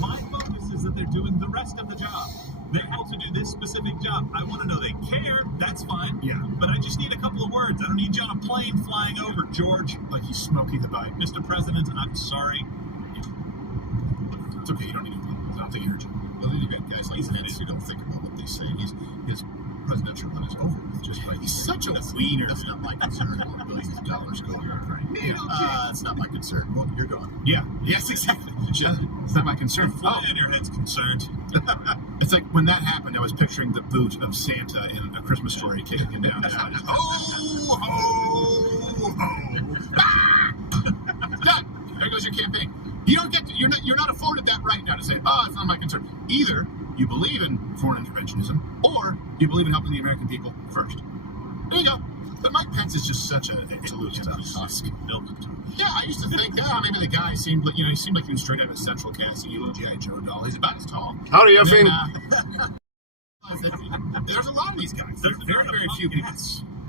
My focus is that they're doing the rest of the job. They have to do this specific job. I want to know they care. That's fine. Yeah. But I just need a couple of words. I don't need you on a plane flying over, George. Like he's smoking the bite. Mr. President, I'm sorry. It's okay. You don't need to. I don't think he heard you. Well, then you got guys like Pence who don't think about what they say. His presidential run is over with just by He's such a wiener. That's not my concern. What billions of dollars go here, right? It's not my concern. Well, you're gone. Yeah. Yes, exactly. It's not my concern. Fly in your head's concerned. It's like when that happened, I was picturing the boot of Santa in A Christmas Story taking him down. Ho, ho, ho. Ah! Done. There goes your campaign. You don't get to, you're not afforded that right now to say, oh, it's not my concern. Either you believe in foreign interventionism, or you believe in helping the American people first. There you go. But Mike Pence is just such a husk. Yeah, I used to think, maybe the guy seemed like, he seemed like he was straight out of Central Casting, a little G.I. Joe doll. He's about as tall. Howdy, effing. There's a lot of these guys. There's very, very few people.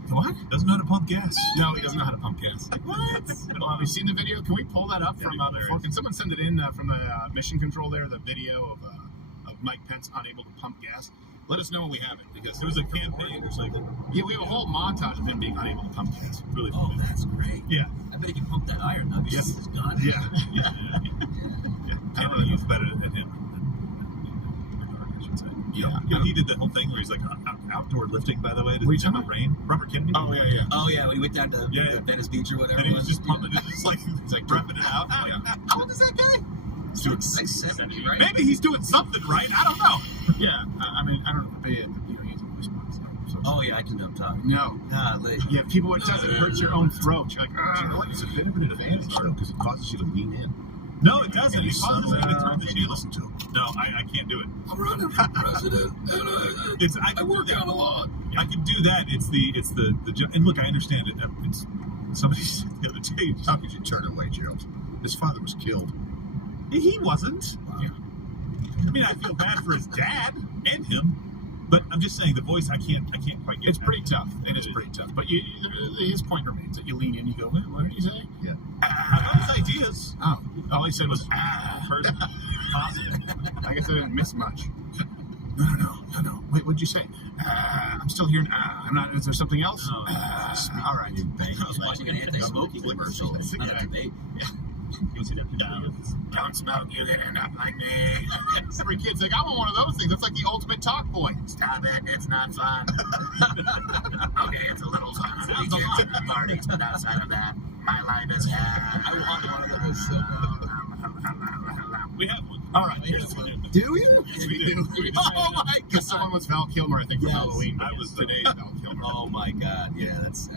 What? Doesn't know how to pump gas. No, he doesn't know how to pump gas. What? Have you seen the video? Can we pull that up from before? Can someone send it in from the mission control there, the video of Mike Pence unable to pump gas? Let us know when we have it, because There was a campaign. There's like, yeah, we have a whole montage of him being unable to pump gas. really Oh, funny. that's great. Yeah. I bet he can pump that iron, though. Yes. His gun. Yeah. Canada's better at him. Yeah. He did the whole thing where he's like outdoor lifting, by the way, to Were you the talking rain. Robert Kennedy. Oh, yeah. Oh, yeah, we went down to Yeah. Venice Beach or whatever. And he was just pumping Yeah. it. He's like repping it out. How old is that guy? He's doing 670, right? Maybe he's doing something right. I don't know. Yeah. I mean, I don't know. He has a voice box. So. Oh, yeah, I can talk. No. Golly. Yeah, people, it says it hurts your own throat. You're like, You know what? It's a bit of an advantage, though, because it causes you to lean in. No, it doesn't. He Son causes of me to a- turn the and you channel. listen to him. No, I can't do it. I'm running for president, and I work out a lot. I can do that. It's the and look, I understand it. It's somebody said the other day. How could you turn away, Gerald? His father was killed. He wasn't. Yeah. I mean, I feel bad for his dad and him, but I'm just saying the voice. I can't quite get. It's pretty tough. It is pretty tough. But his point remains that you lean in, you go, what did he say? Yeah. I got his ideas. Oh, all he said was, Positive. I guess I didn't miss much. No. Wait, what'd you say? I'm still hearing, I'm not, is there something else? No. All right. I was watching an anti-smoking commercial. It's not a debate. You see that? Don't smoke, you can end up like me. Every kid's like, I want one of those things. That's like the ultimate talk boy. Stop it, it's not fun. Okay, it's a little fun. We get to parties, but outside of that, my life is hell. I wanted one of those so We have one. All right. Here's the Do you? Yes, we do. Oh, my Because someone was Val Kilmer, I think, for Yes. Halloween. I was today's Val Kilmer. Oh, my God. Yeah, that's...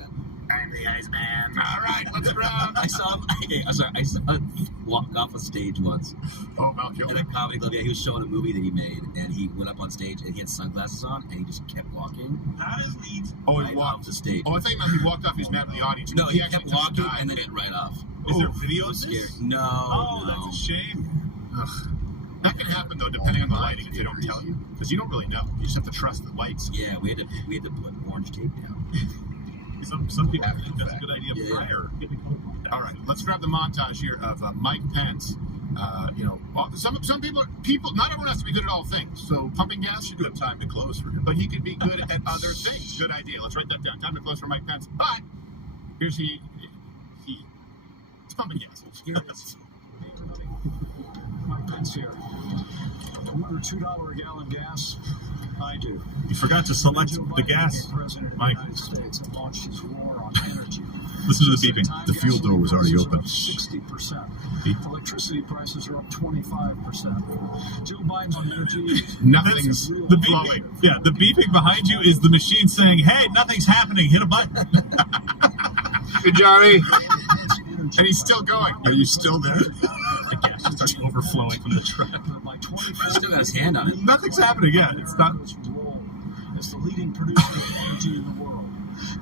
I'm the Iceman. All right, let's run. I saw him. I saw him walk off a stage once Oh, Val at Kilmer. a comedy club. Yeah, he was showing a movie that he made, and he went up on stage and he had sunglasses on, and he just kept walking That is neat. Oh, he right walked. off the stage. Oh, I thought he walked off. He's mad at the audience. No, he actually kept touched walking the guy. and then it right off. Is there Ooh, video of It was this? scary. No. Oh, no. that's a shame. Ugh. That can happen though, depending on the lighting. If they don't tell you, because you don't really know. You just have to trust the lights. Yeah, we had to put orange tape down. Some people think that's a good idea Yeah. prior. All right, let's grab the montage here of Mike Pence. Some people. Not everyone has to be good at all things. So pumping gas, You do have time to close for him. but he could be good at other things. Good idea. Let's write that down. Time to close for Mike Pence. But here's it's pumping gas. Here it is. Mike Pence here. To order $2 a gallon gas? I do. You forgot to select Joe the Biden gas, became president of Mike. the United States and launched his war on energy. Listen to the Since beeping. time, The fuel door was already gasoline open. prices are up 60%. Beep. Electricity prices are up 25%. Joe Biden's on energy. Nothing's The flowing. beeping, yeah, the beeping behind you is the machine saying, "Hey, nothing's happening. Hit a button." Good, Johnny. Energy And he's still going. Are you still there? The gas just starts overflowing from the truck. by He's still got his hand on it. Nothing's happening yet. It's not. role as the leading producer of energy in the world.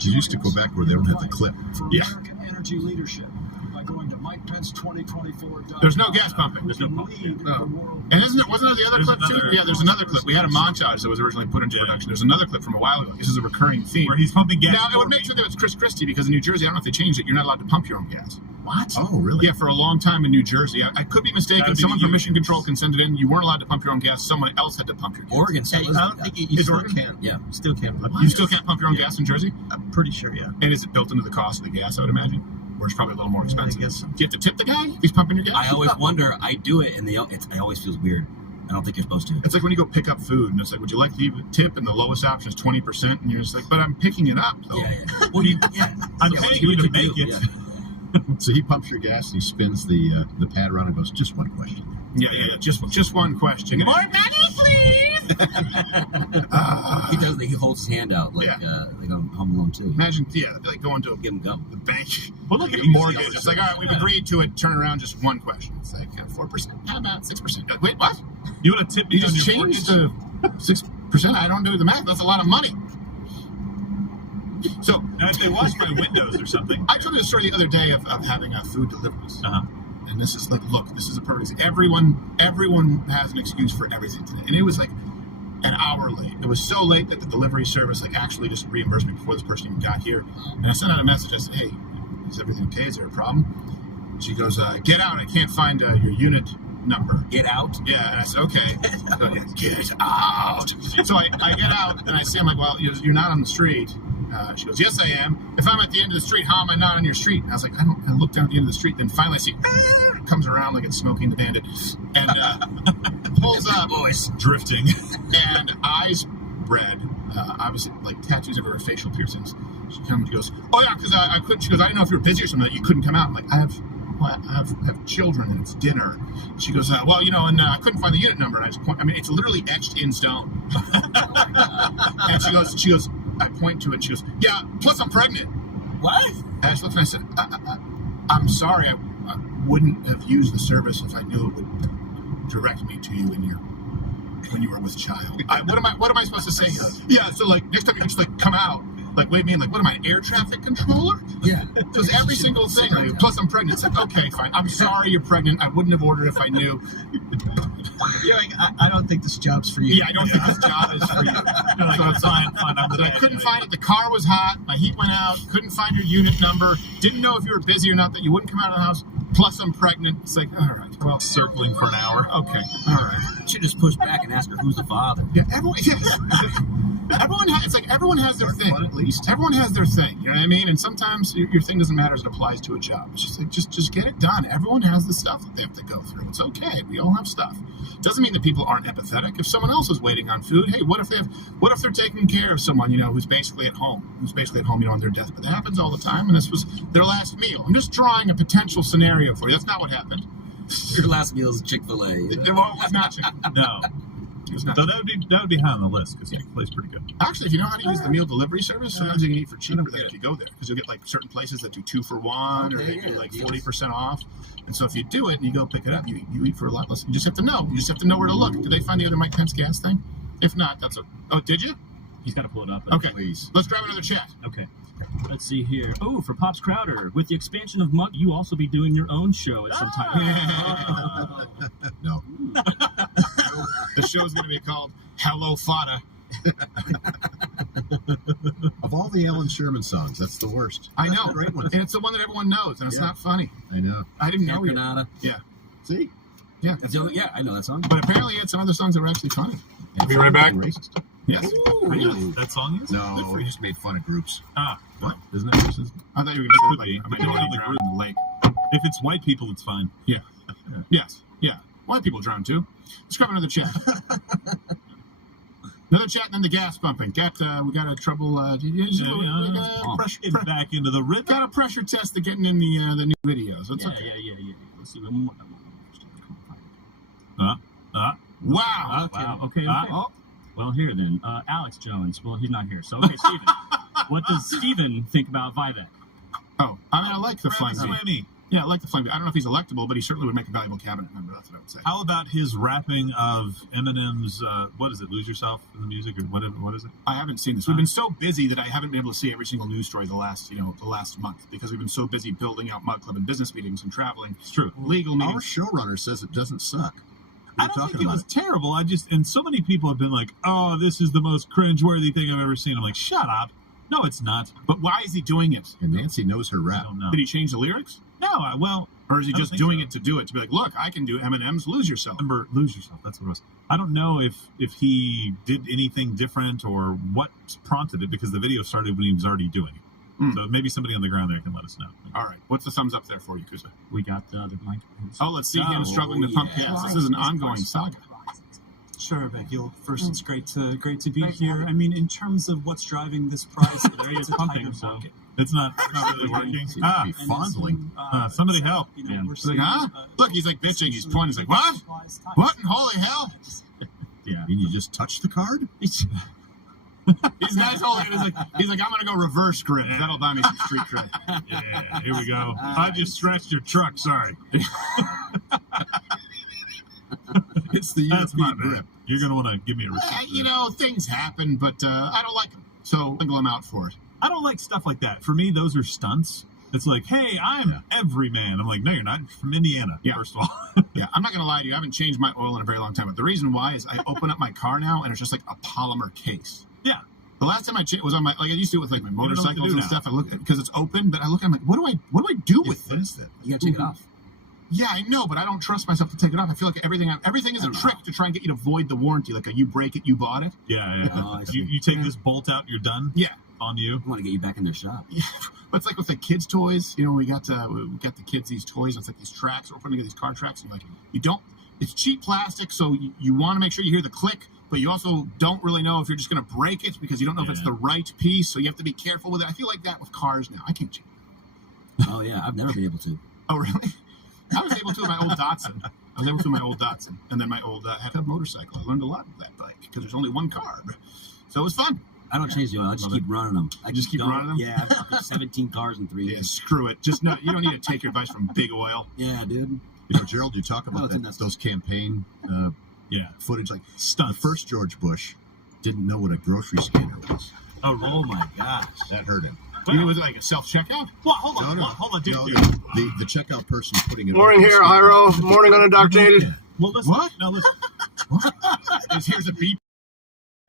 You used to go back where they don't have the clip. For Yeah. American energy leadership by going to Mike Pence. That's 2024. There's no gas pumping. There's no pumping. No. And wasn't there the other There's clip too? another- Yeah, there's another clip. We had a montage that was originally put into production. There's another clip from a while ago. This is a recurring theme. Where he's pumping gas. Now, it would make sense that it's Chris Christie, because in New Jersey, I don't know if they changed it, you're not allowed to pump your own gas. What? Oh, really? Yeah, for a long time in New Jersey. I could be mistaken. That'd be Someone the from Mission unions. Control can send it in. You weren't allowed to pump your own gas. Someone else had to pump your gas. Oregon still I is don't like think that. you Is still Oregon? can. Yeah. You still can. You still can't pump your own gas in Jersey? I'm pretty sure, yeah. And is it built into the cost of the gas, I would imagine? Or it's probably a little more expensive? I guess so. Do you have to tip the guy if he's pumping your gas? I always wonder. I do it, and it always feels weird. I don't think you're supposed to. It's like when you go pick up food, and it's like, would you like to leave a tip? And the lowest option is 20%, and you're just like, but I'm picking it up. Though. Yeah. What do you? Yeah. I'm Yeah, what paying do you to do? make it. Yeah. So he pumps your gas and he spins the pad around and goes, just one question. Yeah. Just one question. More money, please. He does. He holds his hand out like on Home Alone 2. Imagine, like going to Give him gum. the bank, Well, look at the mortgage. It's like, all right, we've agreed to it. Turn around, just one question. It's like 4%. How about 6%? Like, wait, what? You want to tip me You on just your changed mortgage? to 6%. I don't do the math. That's a lot of money. So Now, if they wash my windows or something. I told you the story the other day of having food deliveries. Uh-huh. And this is like, look, this is a perfect. Everyone has an excuse for everything today. And it was like an hour late. It was so late that the delivery service actually just reimbursed me before this person even got here. And I sent out a message. I said, hey, is everything okay? Is there a problem? She goes, get out. I can't find your unit number. Get out. Yeah, and I said, okay. I go, get out. So I get out, and I say, I'm like, well, you're not on the street. She goes, yes, I am. If I'm at the end of the street, how am I not on your street? And I was like, I look down at the end of the street, then finally I see, it comes around like it's Smokey and the Bandit, and pulls up, Boys. Drifting. and eyes red, obviously, like tattoos of her facial piercings. She comes, she goes, oh yeah, because I couldn't. She goes, I didn't know if you were busy or something, that you couldn't come out. I'm like, I have children and it's dinner. She goes, well, and I couldn't find the unit number. And I just point. I mean, it's literally etched in stone. And she goes. I point to it. She goes, yeah. Plus, I'm pregnant. What? And I just looked and I said, I'm sorry. I wouldn't have used the service if I knew it would direct me to you when you were with child. What am I supposed to say? Yeah. So next time you just come out. Wait, me, what am I, an air traffic controller? Yeah. So it's every single thing. Plus, I'm pregnant. It's like, okay, fine. I'm sorry you're pregnant. I wouldn't have ordered if I knew. You're like, I don't think this job's for you. Yeah, I don't think this job is for you. So it's fine. I couldn't find it. The car was hot. My heat went out. Couldn't find your unit number. Didn't know if you were busy or not, that you wouldn't come out of the house. Plus, I'm pregnant. It's like, all right. Well, Circling for an hour. okay. All right. Should just push back and ask her who's the father. Yeah, everyone has their thing. At least. Everyone has their thing. You know what I mean? And sometimes your thing doesn't matter as it applies to a job. It's just just get it done. Everyone has the stuff that they have to go through. It's okay. We all have stuff. Doesn't mean that people aren't empathetic. If someone else is waiting on food, hey, what if they're taking care of someone, who's basically at home, on their deathbed? That happens all the time, and this was their last meal. I'm just drawing a potential scenario for you. That's not what happened. Your last meal is Chick-fil-A. It was not. No. It was not. So that would be high on the list because Chick-fil-A is pretty good. Actually, if you know how to use the meal delivery service, sometimes you can eat for cheaper than if you go there. Because you'll get certain places that do 2 for 1, or they do 40% off. And so if you do it and you go pick it up, you eat for a lot less. You just have to know. You just have to know where to look. Did they find the other Mike Pence gas thing? If not, that's a. Oh, did you? He's got to pull it up. Okay. Please. Let's grab another chat. Okay. Let's see here. Oh, for Pops Crowder, with the expansion of Mug, you also be doing your own show at some time. No. The show's going to be called Hello Fada. Of all the Alan Sherman songs, that's the worst. I know. That's a great one. And it's the one that everyone knows, and it's not funny. I know. I didn't know it. Granada. Yeah. See? Yeah. That's the only, yeah, I know that song. But apparently, he had some other songs that were actually funny. And Be right back. Racist. Yes. Really? That song is? No, he just made fun of groups. Ah. What? Isn't that racist? I thought you were It going could to be. say, It like, could be I the drowned in the lake. If it's white people, it's fine. Yeah. Yes. Yeah. White people drown too. Let's grab another chat. Another chat and then the gas pumping. We got a trouble. Get back into the rhythm. Got a pressure test to getting in the new videos. It's okay. Yeah. Let's see. Wow. Wow. Okay. Well, here then. Alex Jones. Well, he's not here. So, okay, Steven. What does Steven think about Vivek? Oh, I like the fun. Swimmy. Yeah, I like the flame. I don't know if he's electable, but he certainly would make a valuable cabinet member. That's what I would say. How about his rapping of Eminem's, what is it, Lose Yourself in the music, or whatever, what is it? I haven't seen this. We've been so busy that I haven't been able to see every single news story the last month because we've been so busy building out Mug Club and business meetings and traveling. It's true. Legal Our meetings. showrunner says it doesn't suck. I don't think it was terrible. And so many people have been like, oh, this is the most cringeworthy thing I've ever seen. I'm like, shut up. No, it's not. But why is he doing it? And Nancy knows her I rap. don't know. Did he change the lyrics? No, Or is he I don't just think doing so. it to do it? To be like, look, I can do Eminem's Lose Yourself. remember Lose Yourself. That's what it was. I don't know if he did anything different or what prompted it because the video started when he was already doing it. So maybe somebody on the ground there can let us know. All right. What's the thumbs up there for you, Kusa? We got the mic. Oh, let's see him struggling to pump gas. This is an ongoing saga. Sure, Becky. Well, first, it's great to be here. I mean, in terms of what's driving this price, There he it's is a pumping, tighter so- market. It's not really working. Seems to be fondling. Somebody help. Man. We're He's like, seeing, huh? Look, he's like bitching. He's pointing. He's like, what? What in holy hell? Yeah. And you just touch the card? These guys holding it. He's like, I'm going to go reverse grip. That'll buy me some street cred. Yeah, here we go. I just stretched your truck. Sorry. It's the That's my UP bad. grip. You're going to want to give me a receipt. Things happen, but I don't like them. So single him out for it. I don't like stuff like that. For me, those are stunts. It's like, hey, I'm every man. I'm like, no, you're not. You're from Indiana, first of all. Yeah, I'm not going to lie to you. I haven't changed my oil in a very long time. But the reason why is I open up my car now, and it's just like a polymer case. Yeah. The last time I was on my, I used to do it with like my know what to motorcycles do and now. stuff. I look because it's open, but I look, I'm like, what do I do with this? You gotta take it off. Yeah, I know, but I don't trust myself to take it off. I feel like everything is a trick to try and get you to void the warranty. Like you break it, you bought it. Yeah. Oh, I see. You take this bolt out, you're done. Yeah. On you. I want to get you back in their shop. Yeah, but it's like with the kids' toys. We got the kids these toys. It's like these tracks. We're putting together these car tracks, and you're like, you don't. It's cheap plastic, so you want to make sure you hear the click, but you also don't really know if you're just going to break it because you don't know if it's the right piece. So you have to be careful with it. I feel like that with cars now. I can't change. Oh yeah, I've never been able to. Oh really? I was able to with my old Datsun. And then my old had a motorcycle. I learned a lot with that bike because there's only one carb, so it was fun. I don't change the oil. I just keep running them. I Just keep running them? Yeah, I've got 17 cars in 3 Yeah, years. screw it. Just no. You don't need to take your advice from Big Oil. Yeah, dude. Gerald, you talk about it's in that- those campaign footage. Like the Stunts. first George Bush didn't know what a grocery scanner was. Oh, my gosh. That hurt him. Was it like a self-checkout? Well, hold on, dude. No, dude. the checkout person putting it. Morning on here, the scanner. Hiro. Morning unindoctrinated. Well, listen. What? No, listen. Here's a beep.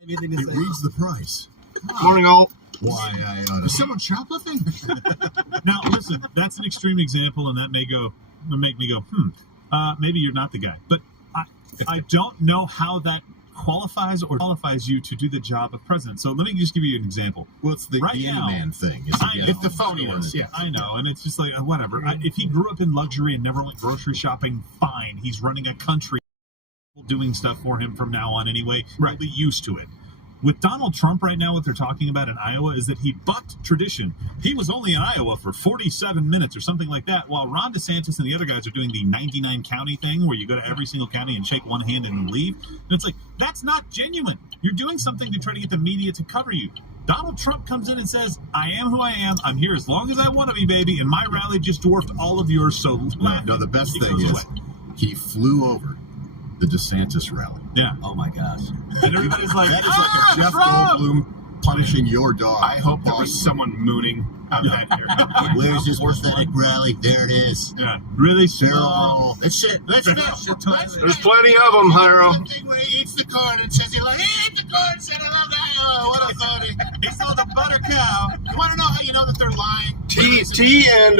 It reads the price. Morning, all. Why I ought to. Is someone shoplifting? Now, listen. That's an extreme example, and that may make me go, maybe you're not the guy. But I don't know how that qualifies you to do the job of president. So let me just give you an example. Well, it's the Right gay now, man thing. Isn't it? It's the phoniness. Yeah. I know, and it's just like, whatever. If he grew up in luxury and never went grocery shopping, fine. He's running a country doing stuff for him from now on anyway. Right. He'll be used to it. With Donald Trump right now, what they're talking about in Iowa is that he bucked tradition. He was only in Iowa for 47 minutes or something like that, while Ron DeSantis and the other guys are doing the 99 county thing where you go to every single county and shake one hand and leave. And it's like, that's not genuine. You're doing something to try to get the media to cover you. Donald Trump comes in and says, I am who I am. I'm here as long as I want to be, baby. And my rally just dwarfed all of yours. So No, the best He thing goes is away. he flew over the DeSantis rally. Yeah. Oh my gosh. And everybody's like, That is like a Jeff Trump! Goldblum punishing your dog. I hope there was someone mooning out that here. Where's this pathetic rally? There it is. Yeah, really Barrel small. roll. Let's shit. Let's go. There's plenty of them, Hiro. The thing where he eats the corn and says he eat the corn, said I love that. Oh, what a phony. He saw the butter cow. You want to know how you know that they're lying? Tea and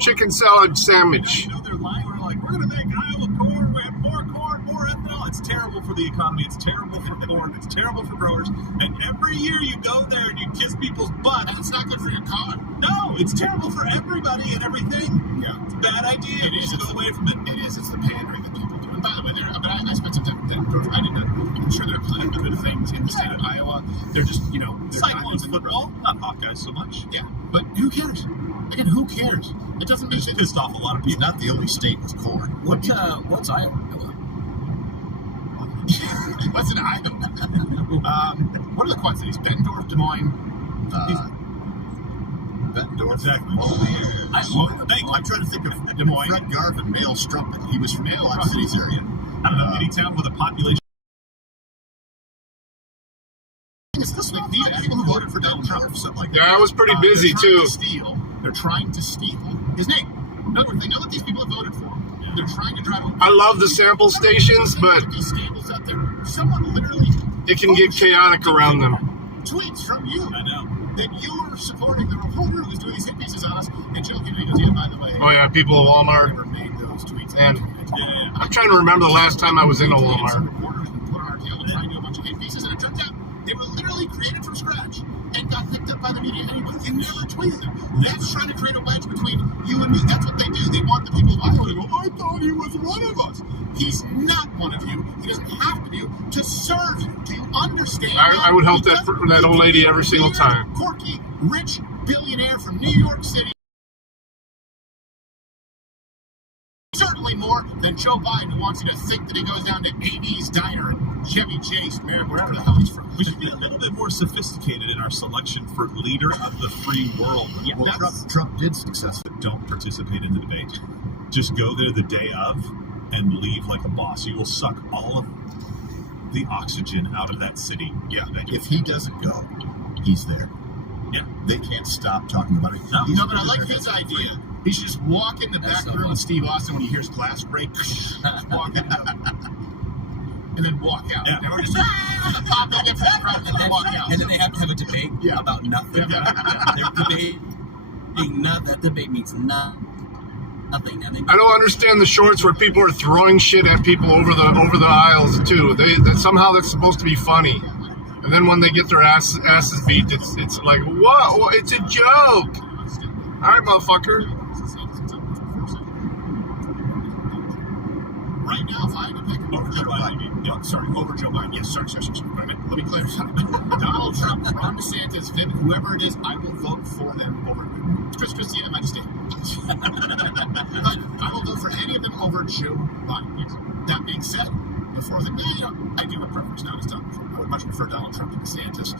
chicken salad sandwich. You know they're lying. We're like, we're going to make Iowa corn. We have more corn, more ethanol. It's terrible for the economy. It's terrible for corn. It's terrible for growers. And every year you go there and you kiss people's butts. And it's not good for your car. No, it's terrible for everybody and everything. Yeah. It's a bad idea. It is. Go away from it. It is. It's the pandering that people do. And by the way, I spent some time in Denver. I'm sure there are plenty of good things in the state of Iowa. They're just, they're Cyclones not football, not Hawkeyes so much. Yeah, but who cares? Again, who cares? It doesn't mean It's shit. pissed off a lot of He's people. not the only state with corn. What's Iowa? What's an Iowa? What are the Quad Cities? Bettendorf, Des Moines. Bettendorf. Exactly. I'm trying to think of Des Moines. Fred Garvin, male strumpet. He was from Quad Cities area. I don't know, any town with a population. It's this week. These people who voted for Donald Trump or something like that. Yeah, I was pretty busy too. They're trying to steal his name. In other words, they know that these people have voted for him. They're trying to drive. I love the sample stations, but these scandals out there. Someone literally. it can get chaotic around them. Tweets from you. I know. That you were supporting the reporter who was doing these hit pieces on us, and Joe Kennedy goes, yeah, by the way. Oh yeah, people at Walmart. Never made those tweets. And Yeah. I'm trying to remember the last time I was in a Some Walmart. reporters been put on our tail and trying to do a bunch of hit pieces, and it turns out they were literally created from scratch and got picked up by the media anyway. You never tweeted them. That's trying to create a wedge between you and me. That's what they do. They want the people of Iowa to go, I thought he was one of us. He's not one of you. He doesn't have to be to serve you. Do you understand? I would help that old lady every single Weird, time. Quirky, rich billionaire from New York City. Certainly more than Joe Biden, who wants you to think that he goes down to AB's Diner and Chevy Chase, wherever the hell he's from. We should be a little bit more sophisticated in our selection for leader of the free world. Yeah, Well, Trump did successfully. Don't participate in the debate. Just go there the day of and leave like a boss. You will suck all of the oxygen out of that city. Yeah. If he doesn't go, he's there. Yeah. They can't stop talking about it. No, but I like his idea. He should just walk in the back room with Steve Austin when he hears glass break. Just walk in, and then walk out. Yeah. Never just pop back in for the crowd and then walk out. And then they have to have a debate Yeah. about nothing. They're debating nothing. That debate means nothing. Now I don't understand the shorts where people are throwing shit at people over the aisles too. That somehow that's supposed to be funny, and then when they get their asses beat, it's like what? It's a joke. All right, motherfucker. Right now, if I had to pick over Joe Biden, over Joe Biden. Yes, sorry. Let me clarify. Donald Trump, Ron DeSantis, Vin, whoever it is, I will vote for them over Chris Christie. I might just stay. But I will vote for any of them over Joe Biden. That being said, before the I do have a preference now. It's Donald Trump. I would much prefer Donald Trump to DeSantis.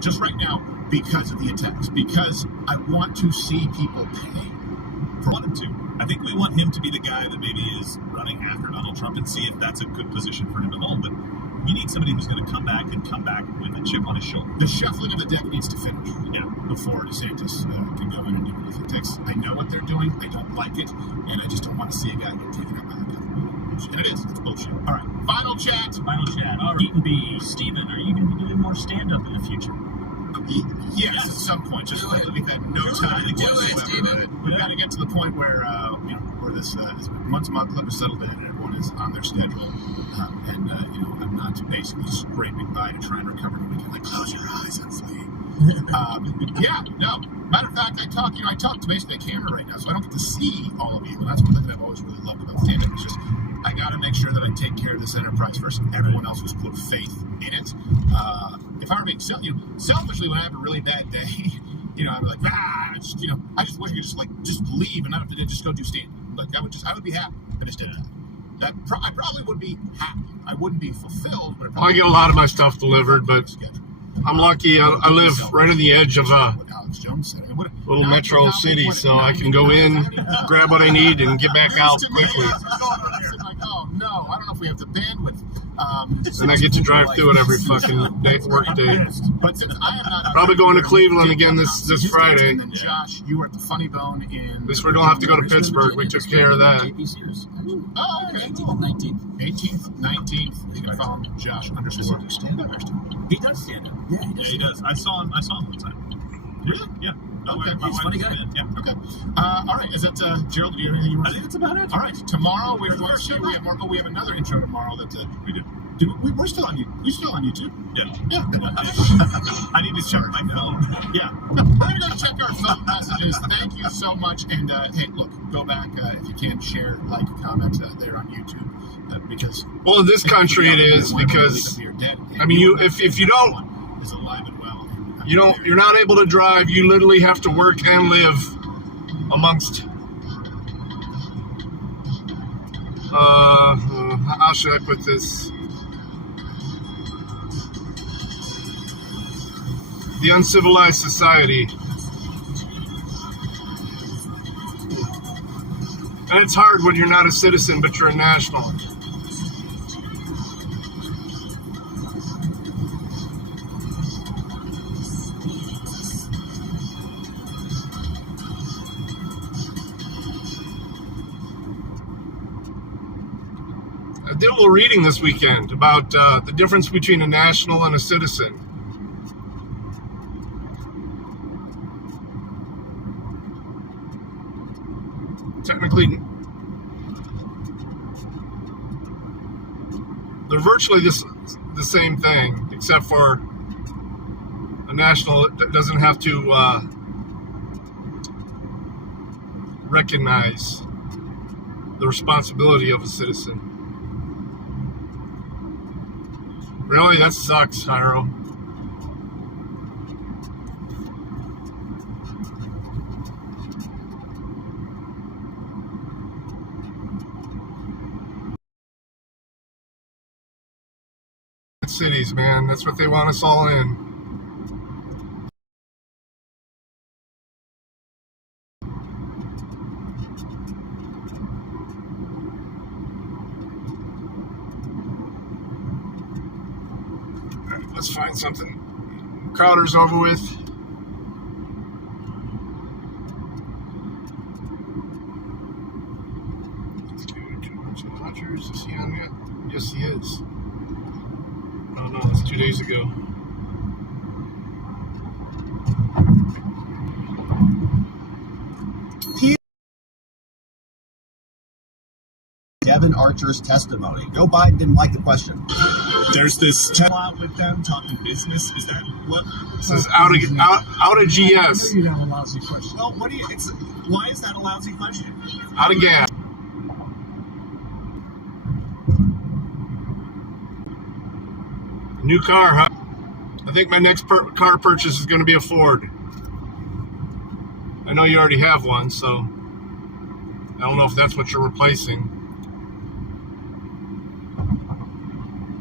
Just right now, because of the attacks, because I want to see people pay. Want him to. I think we want him to be the guy that maybe is running after Donald Trump and see if that's a good position for him to hold. But you need somebody who's going to come back with a chip on his shoulder. The shuffling of the deck needs to finish. Yeah. Before DeSantis can go in and do anything. I know what they're doing. I don't like it, and I just don't want to see a guy get taken out by the government. And it is. It's bullshit. All right. Final chat. All right. Eaton B. Steven, are you going to be doing more stand-up in the future? Yes, at some point. Just like we've had no time to do it, Steven. We've got to get to the point where where this month-to-month club is settled in and everyone is on their schedule, and I'm not basically scraping by to try and recover the weekend. Like, close your eyes, I'm fleeing. Matter of fact, I talk to basically a camera right now, so I don't get to see all of you. And that's one thing that I've always really loved about stand-up. It's just I got to make sure that I take care of this enterprise first, and everyone else who's put faith in it. If I were being selfishly, when I have a really bad day, I'm like, I just wish I could just leave and not have to just go do stand-up. Like I would be happy if I just did that. I probably would be happy. I wouldn't be fulfilled, but I get a lot of my stuff delivered, but I'm lucky. I live right on the edge of a little metro city, so I can go in, grab what I need, and get back out quickly. Oh no, I don't know if we have the bandwidth. And I get to drive through it every fucking work day. But since I am not Probably going to Cleveland again this Friday. And then Josh, you were at the Funny Bone in. At least we don't have to go to Pittsburgh. We took care of that. Oh, okay. 18th and 19th. 18th, 19th. You can follow Josh _ stand-up. He does stand up. Yeah, He does. I saw him one time. Really? Yeah. Okay. My He's a wife funny was guy. in it, yeah. Okay. All right. Is that Gerald? Do you have anything you want I to say? think that's about it. All right. Tomorrow we're going to. We have another intro tomorrow that we do. We're still on YouTube. We're still on YouTube. Yeah. Yeah. I need to check my phone. Yeah. We're going to go check our phone messages. Thank you so much. And hey, look, go back if you can, share, like, comment there on YouTube because. Well, in this country it is because I mean, if you don't, is alive and well. you're not able to drive. You literally have to work and live amongst. How should I put this? The uncivilized society. And it's hard when you're not a citizen, but you're a national. I did a little reading this weekend about the difference between a national and a citizen. Technically, they're virtually the same thing, except for a national doesn't have to recognize the responsibility of a citizen. Really? That sucks, Hyro. Cities, man. That's what they want us all in. All right, let's find something. Crowder's over with. Is he on yet? Yes, he is. Oh no, that's 2 days ago. Devin Archer's testimony. Joe Biden didn't like the question. There's this out with them talking business. Is that what? This is out of GS. You have a lousy question. Well, what do you? Why is that a lousy question? Out of gas. New car, huh? I think my next car purchase is going to be a Ford. I know you already have one, so I don't know if that's what you're replacing.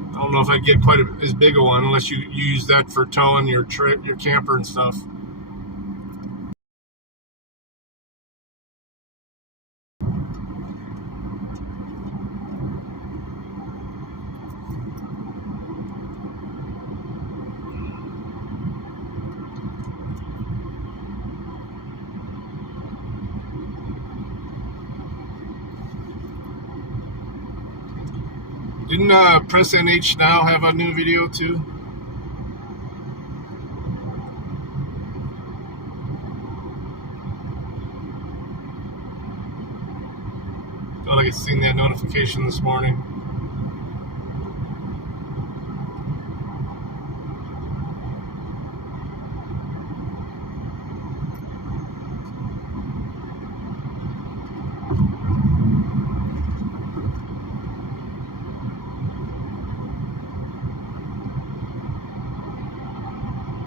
I don't know if I'd get quite as big a one unless you use that for towing your camper and stuff. Didn't Press NH now have a new video too? Felt like I seen that notification this morning.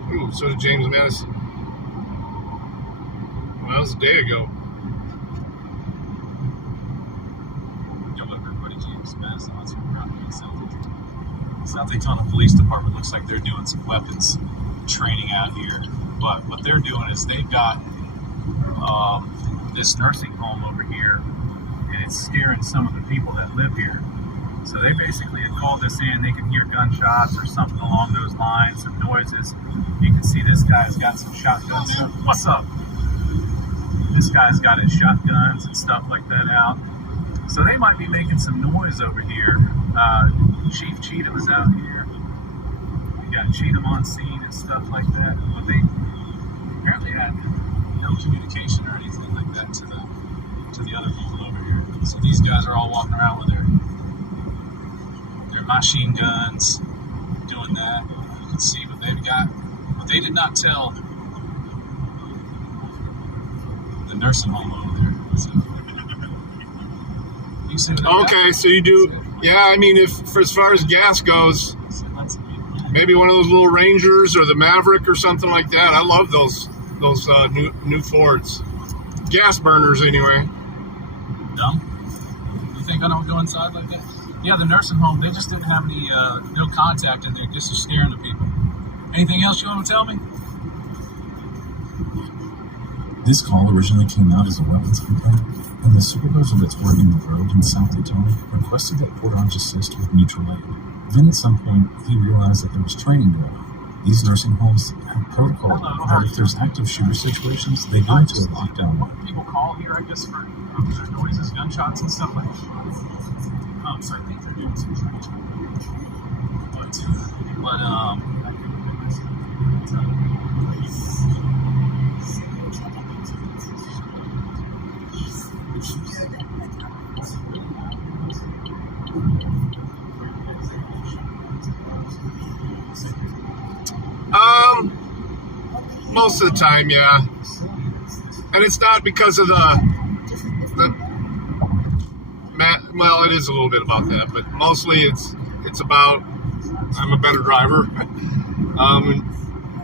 Ooh, so did James Madison. Well, that was a day ago. South Daytona Police Department looks like they're doing some weapons training out here, but what they're doing is they've got this nursing home over here, and it's scaring some of the people that live here. So they basically had called this in. They can hear gunshots or something along those lines, some noises. You can see this guy's got some shotguns. What's up? This guy's got his shotguns and stuff like that out. So they might be making some noise over here. Chief Cheatham is out here. We got Cheatham on scene and stuff like that. But they apparently had no communication or anything like that to the other people over here. So these guys are all walking around with their machine guns, doing that. You can see what they've got. But they did not tell the nursing home over there. So, you see what okay, so you do. Yeah, I mean, as far as gas goes, maybe one of those little Rangers or the Maverick or something like that. I love those new Fords, gas burners anyway. Dumb. You think I don't go inside like that? Yeah, the nursing home, they just didn't have any no contact in there, just scaring the people. Anything else you want to tell me? This call originally came out as a weapons complaint, and the supervisor that's working the road in South Daytona requested that Portage assist with mutual aid. Then at some point, he realized that there was training going on. These nursing homes have protocol that if there's active shooter situations, they go into a lockdown mode. People call here, I guess, for noises, gunshots, and stuff like that. So I think they're doing some training. But most of the time, yeah. And it's not because of the well, it is a little bit about that, but mostly it's about I'm a better driver.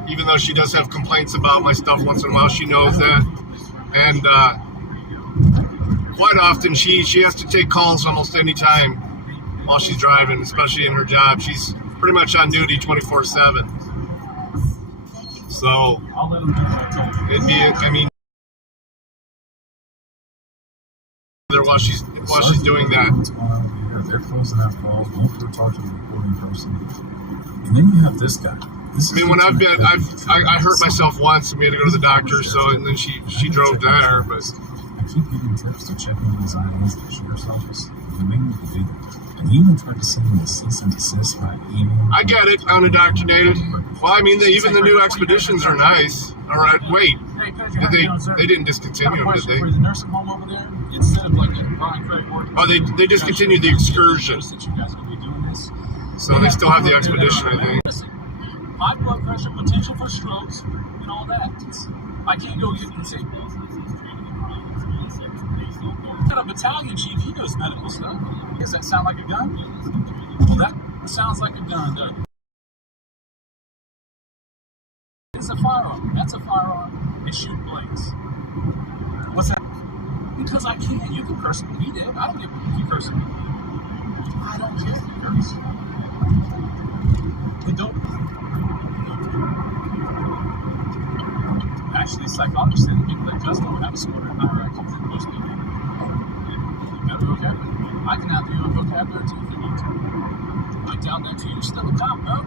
Even though she does have complaints about my stuff once in a while, she knows that. And quite often she has to take calls almost any time while she's driving, especially in her job. She's pretty much on duty 24/7. So it'd be, I mean, while she's doing that. They're closing out calls, won't go talk to the reporting person. And then you have this guy. I mean, when I hurt myself once and we had to go to the doctor, so and then she drove there, but I keep getting tips to check on his items at the sheriff's office. He made me do that. And he even tried to send me a cease and desist by email. I get it, unindoctrinated. Well, I mean, even the new expeditions are nice. All right, wait. They didn't discontinue them, did they? For the nursing home over there, instead of like a Brian Craig work. Oh, they discontinued the excursion. So they still have the expedition, I think. High blood pressure, potential for strokes, and all that. I can't go get the same. Got a battalion chief, he knows medical stuff. Does that sound like a gun? Well, that sounds like a gun, doesn't it? It's a firearm. That's a firearm. It shoots blanks. What's that? Because I can. You can curse me. He did. I don't give a if you curse me. I don't care if you curse. We don't. Actually, psychologists say that people that just don't have a smarter hierarchy than most people. Better vocabulary. I can have your own vocabulary too if you need to. I doubt that too. You're still a cop, bro.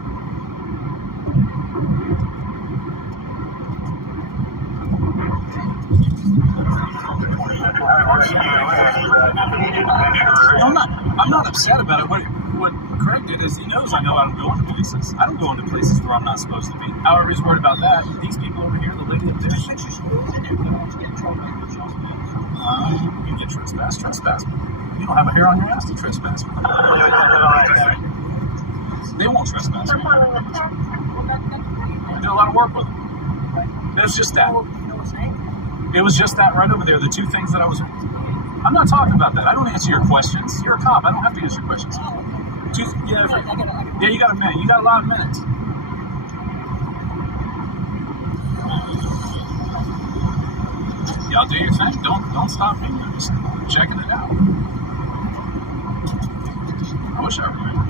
I'm not upset about it. What Craig did is he knows I know I don't go into places. I don't go into places where I'm not supposed to be. However, he's worried about that. These people over here, the lady up there, you can get trespass. You don't have a hair on your ass to trespass. They won't trespass. I do a lot of work with them. It was just that. It was just that right over there. The two things that I was. I'm not talking about that. I don't answer your questions. You're a cop. I don't have to answer your questions. Yeah, you got a minute. You got a lot of minutes. Y'all do your thing. Don't stop me. I'm just checking it out. I wish I remembered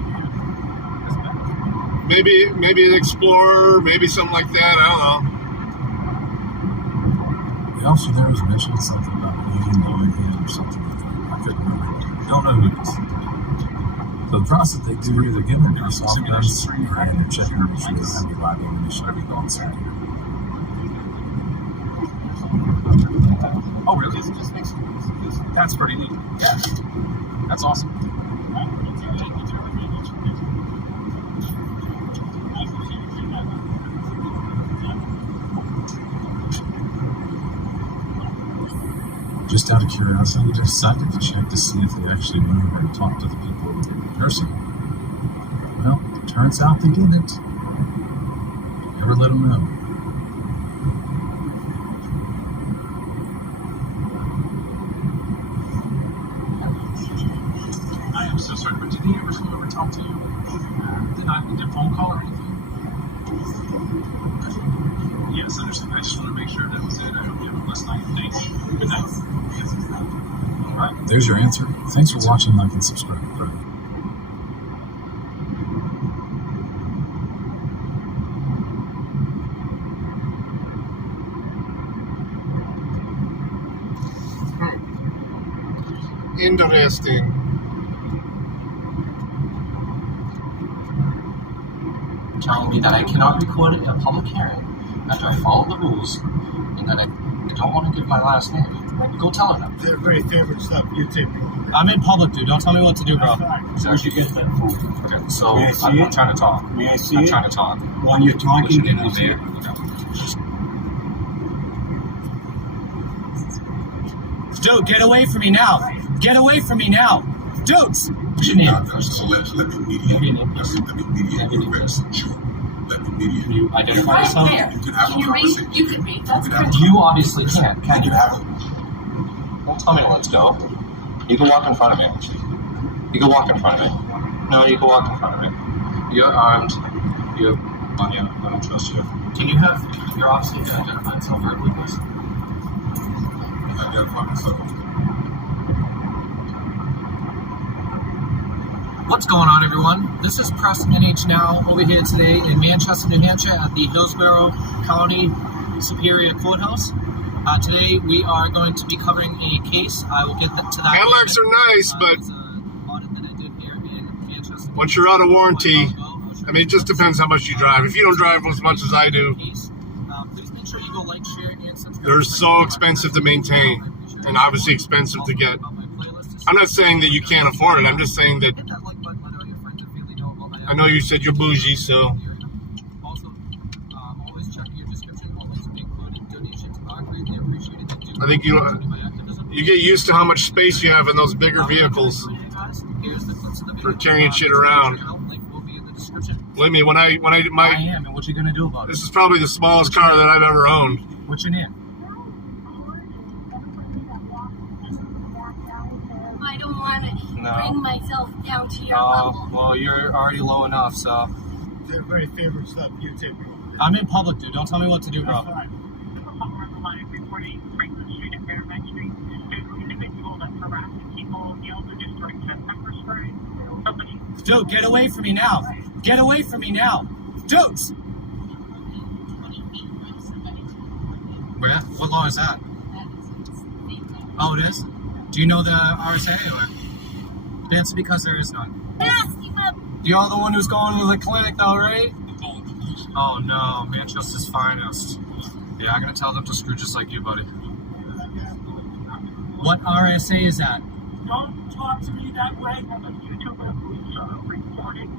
you. Maybe an Explorer, maybe something like that. I don't know. The officer there was mentioning something about eating knowing him or something like that. I couldn't remember. Don't know who it is. So the process they do here, they're giving them soft guns and they're checking to make sure they don't have any live ammunition inside here. Oh, really? That's pretty neat. Yeah. That's awesome. Just out of curiosity, we decided to check to see if they actually knew where to talk to the people in the nursing home. Well, turns out they didn't. Never let them know. I am so sorry, but did he ever come over and talk to you? Did a phone call or anything? Yes, I understand. I just want to make sure that was it. I hope you have a blessed night. Thanks. Good night. All right. There's your answer. Thanks for watching, like, and subscribe. interesting. Telling me that I cannot record it in a public hearing after I followed the rules and that I don't want to give my last name. Go tell her that. Their very favorite stuff. You take me. I'm in public, dude. Don't tell me what to do, bro. Where'd you get that food? Okay, so May I see I'm it? trying to talk. May I see I'm it? trying to talk. While you're talking, can I see it? Dude, get away from me now. Get away from me now. Dudes! What's your name? So let me mediate. Let me mediate first. Sure. Let me mediate. Can you identify yourself? You can have a conversation. You can read. That's good. You obviously can't, can you? have a Don't tell me to let's go. You can walk in front of me. You can walk in front of me. No, you can walk in front of me. You're armed. You have money. I don't trust you. Can you have your officer identify himself verbally, please? identify myself. What's going on, everyone? This is Press NH Now over here today in Manchester, New Hampshire at the Hillsborough County Superior Courthouse. Today we are going to be covering a case. I will get to that. Cadillacs are nice, but once you're out of warranty, I mean, it just depends how much you drive. If you don't drive as much as I do, they're so expensive to maintain and obviously expensive to get. I'm not saying that you can't afford it. I'm just saying that I know you said you're bougie, so I think you get used to how much space you have in those bigger vehicles for carrying shit around. Believe me, I am, and what you gonna do about it? This is probably the smallest car that I've ever owned. What's your name? I don't want to bring myself down to your level. Well, you're already low enough, so. Their very favorite stuff. You take me. I'm in public, dude. Don't tell me what to do, bro. Dude, get away from me now. Get away from me now. Dudes! Where? What law is that? Oh, it is? Do you know the RSA or? That's because there is none. You're the one who's going to the clinic though, right? Oh no, Manchester's finest. Yeah, I'm gonna tell them to screw just like you, buddy. What RSA is that? Don't talk to me that way. A YouTuber who's recording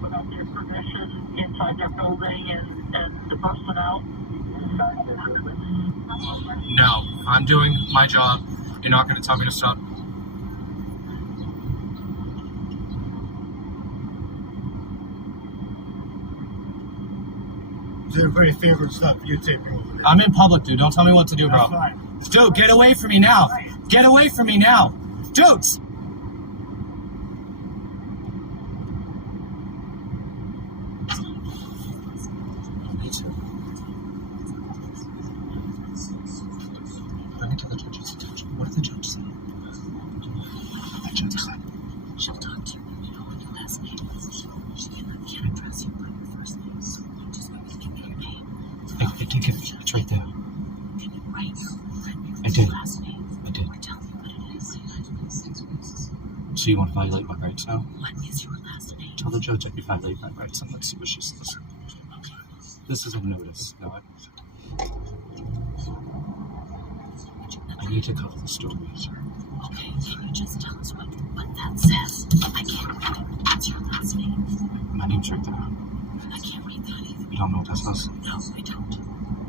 without your permission inside their building and busting out. No, I'm doing my job. You're not gonna tell me to stop. Their very favorite stuff. You take me over there. I'm in public, dude. Don't tell me what to do, bro. That's fine. Dude, get away from me now. Get away from me now. Dudes! Bring it to the judge's attention. What did the judge say? The judge said, she'll talk to you when you know what your last name is. She can't address you by your first name, so you just going to give me your name. I think it's right there. Can you write I did. your last name? I did. Or tell me what it is. So you want to violate my rights now? What is your last name? Tell the judge I can violate my rights and let's see what she says. Okay. This is a notice. No, I need to cover the story. Okay, can you just tell us what that says? I can't read it. What's your last name? My name's right there. I can't read that either. You don't know what that says? No, I don't.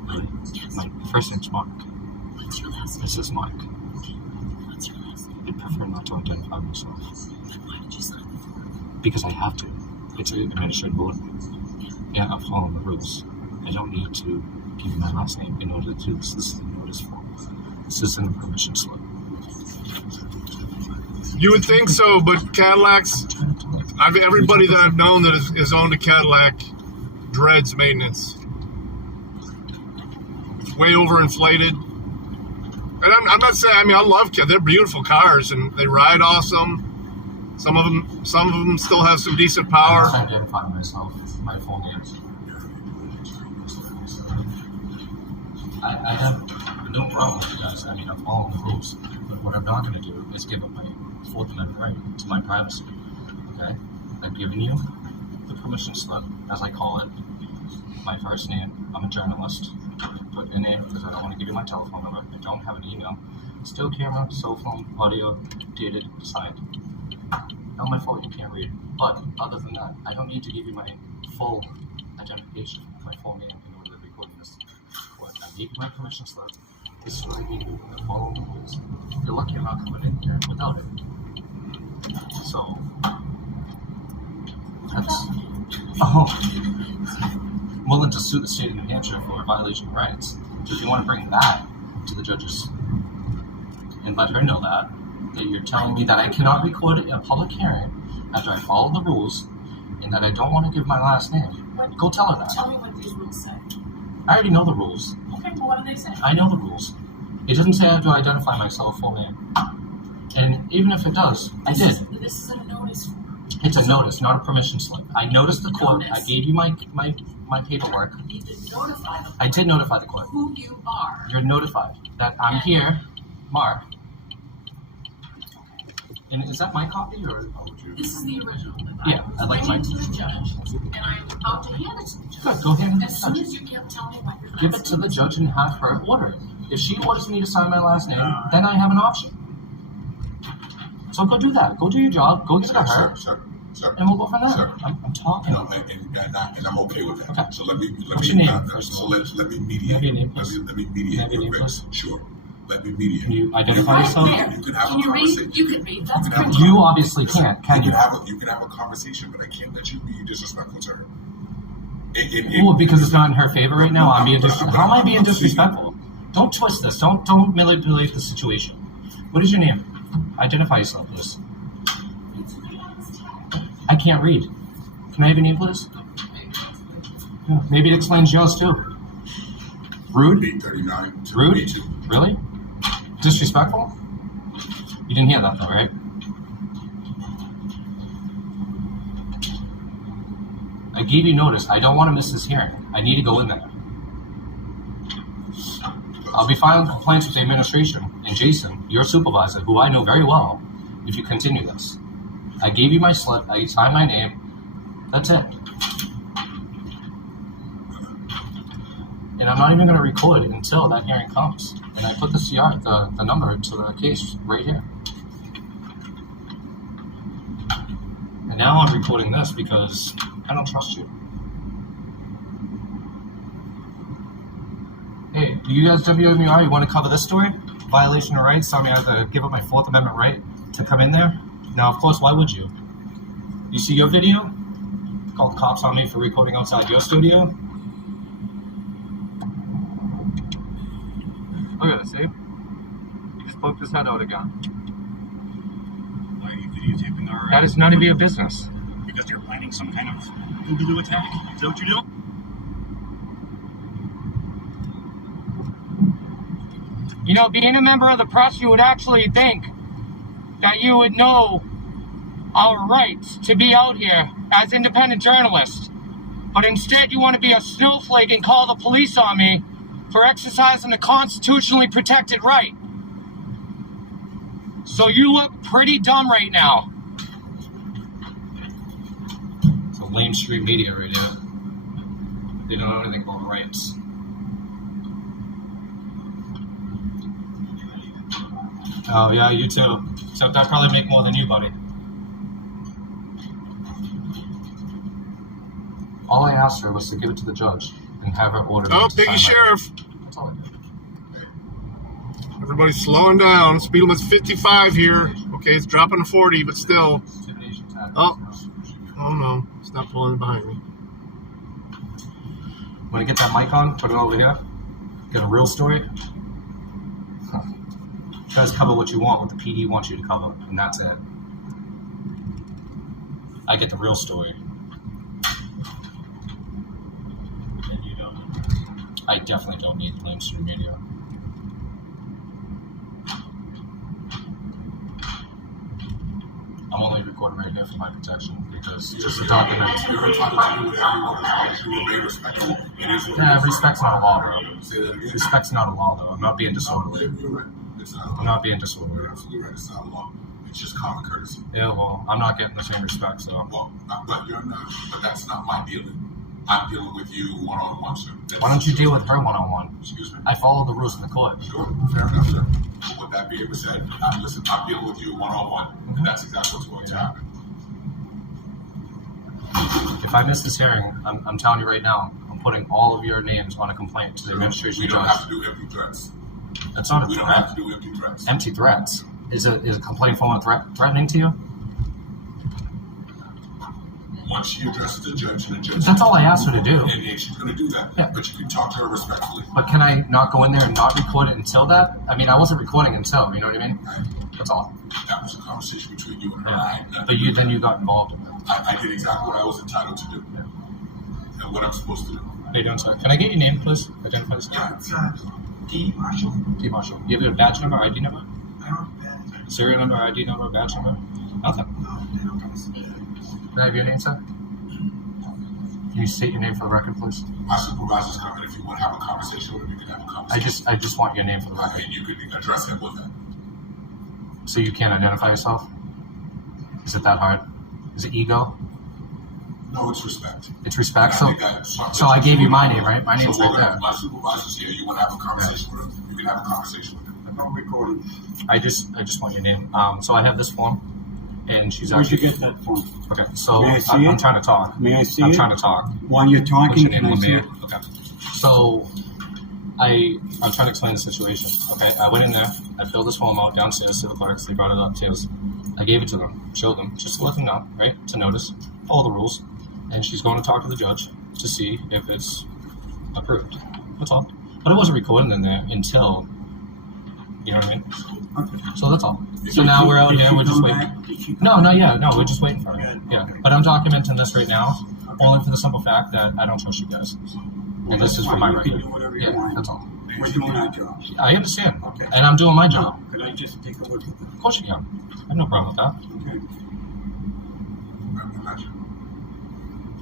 Really? Yes. My first name's Mark. What's your last name? This is Mike. What's your last name? I prefer not to identify myself. Then why did you sign the form? Because I have to. It's an administrative order. Yeah, I'm following the rules. I don't need to give you my last name in order to do this. This is a notice form. This isn't a permission slip. you would think so, but Cadillacs, everybody that I've known that has owned a Cadillac dreads maintenance. It's way overinflated. And I'm not saying, I mean, I love Cadillacs. They're beautiful cars and they ride awesome. Some of them still have some decent power. I'm identifying myself, my full name. I have no problem with you guys. I mean, I'm following the rules. But what I'm not going to do is give up my Fourth Amendment right to my privacy. Okay? I've given you the permission slip, as I call it. My first name, I'm a journalist. Put in it because I don't want to give you my telephone number. I don't have an email. Still camera, cell phone, audio, dated, signed. Not my fault you can't read. But other than that, I don't need to give you my full identification, my full name in order to record this. What I gave you my permission slip. This is what I gave you. The following is. You're lucky I'm not coming in here without it. So that's I'm willing to sue the state of New Hampshire for a violation of rights. So if you want to bring that to the judges and let her know that you're telling me that I cannot record it in a public hearing after I follow the rules and that I don't want to give my last name, go tell her that. Tell me what these rules say. I already know the rules. Okay, but what do they say? I know the rules. It doesn't say I have to identify myself full name. And even if it does, I did. This is a notice form. It's a notice, not a permission slip. I noticed the court. Notice. I gave you my paperwork. You need to notify the court. I did notify the court. Who you are. You're notified that I'm here, Mark. And is that my copy or? This is the original. Yeah, I'd like bring mine. it to the judge, and I'm about to hand it to the judge. Good, go hand it to As the soon judge. as you can tell me what your Give it to the judge and have her order it. If she orders me to sign my last name, then I have an option. So go do that. Go do your job. Go give it to her. Sir. And we'll go from there. Sir. I'm talking. No, and I'm okay with that. Okay. So let me What's your name, first of so all? let me mediate. Have your name, please. Let me Have mediate your real name, quick. please. Sure. Let me mediate. Can you identify Right yourself? there. You can have Can a you read? conversation. You can read. That's You can have good. You obviously can't, can you? You can have a conversation, but I can't let you be disrespectful to her. Well, because it's not in her favor right now. I'm being disrespectful. How am I being disrespectful? Don't twist this. Don't manipulate the situation. What is your name? Identify yourself, please. I can't read. Can I have your name, please? Yeah, maybe it explains yours too. Rude? 839 to Rude? 82. Really? Disrespectful? You didn't hear that though, right? I gave you notice. I don't want to miss this hearing. I need to go in there. I'll be filing complaints with the administration and Jason, your supervisor, who I know very well, if you continue this. I gave you my slip. I signed my name. That's it. And I'm not even going to record it until that hearing comes. And I put the number to the case right here. And now I'm recording this because I don't trust you. Hey, do you guys WMUR, you want to cover this story? Violation of rights, telling me I have to give up my Fourth Amendment right to come in there? Now, of course, why would you? You see your video? Called cops on me for recording outside your studio? Look at this, see? He just poked his head out again. Why are you videotaping our... That is none of your business. Because you're planning some kind of Boogaloo attack? Is that what you're doing? You know, being a member of the press, you would actually think that you would know our rights to be out here as independent journalists. But instead, you want to be a snowflake and call the police on me for exercising a constitutionally protected right. So you look pretty dumb right now. It's a lame street media right here. They don't know anything about rights. Oh, yeah, you too. Except I probably make more than you, buddy. All I asked her was to give it to the judge and have her order. Oh, Piggy Sheriff. That's all I did. Everybody's slowing down. Speed limit's 55 here. Okay, it's dropping to 40, but still. Oh no, it's not pulling behind me. Want to get that mic on? Put it over here. Get a real story. You guys cover what you want, what the PD wants you to cover, and that's it. I get the real story. I definitely don't need mainstream media. I'm only recording right here for my protection because it's just a document. You're entitled to do whatever you want as long as you remain respectful. It is what Yeah, it is. respect's not a law, bro. Say that again. Respect's not a law, though. I'm not being disorderly. You're right. It's not. I'm not being disorderly. absolutely right. It's not law. It's just common courtesy. Yeah, well, I'm not getting the same respect, so. Well, but you're not. But that's not my dealing. I'm dealing with you one-on-one, sir. Why don't you deal with her one-on-one? Excuse me. I follow the rules of the court. Sure, fair enough, sir. But with that being said, listen, I'm dealing with you one-on-one, and that's exactly what's going to happen. If I miss this hearing, I'm telling you right now, I'm putting all of your names on a complaint to the administration We don't judge. have to do empty threats. That's not a We threat. don't have to do empty threats. Empty threats. Is a complaint form of threatening to you? Once she addresses the judge and the judge... That's all I asked her to do. And she's going to do that. Yeah. But you can talk to her respectfully. But can I not go in there and not record it until that? I mean, I wasn't recording until, you know what I mean? That's all. That was a conversation between you and her. Yeah. But you got involved in that. I did exactly what I was entitled to do. Yeah. And what I'm supposed to do. How you doing, sir? Can I get your name, please? Identify yourself. Yeah, it's P. Marshall. P. Marshall. You have a badge number, ID number? I don't have a badge. Serial number, ID number, badge number? Nothing. No, they don't got a badge. Can I have your name, sir? Can you state your name for the record, please? My supervisor's coming. If you want to have a conversation with him, you can have a conversation. I just want your name for the record. And you can address him with him. So you can't identify yourself? Is it that hard? Is it ego? No, it's respect. It's respect. And So I gave you my name, right? My name's so right there. My supervisor's here. You want to have a conversation with him? You can have a conversation with him. I'm recording. I just want your name. So I have this form, and she's Where'd actually. you get that from? Okay, so May I see I'm it? trying to talk. May I see I'm it? trying to talk. While you're What's talking, your can name, I see Lemire? it? Okay. So I'm trying to explain the situation. Okay, I went in there. I filled this form out downstairs to the clerks. They brought it upstairs. I gave it to them, showed them, just to let them know, right? To notice, follow the rules. And she's going to talk to the judge to see if it's approved. That's all. But I wasn't recording in there until, you know what I mean? Okay. So that's all. So now we're out here, we're just waiting. No, not yet. No, we're just waiting for it. Yeah. But I'm documenting this right now, only for the simple fact that I don't trust you guys. And this is for my record. Yeah, that's all. We're doing our job. I understand. Okay. And I'm doing my job. Could I just take a look at that? Of course you can. I have no problem with that. Okay.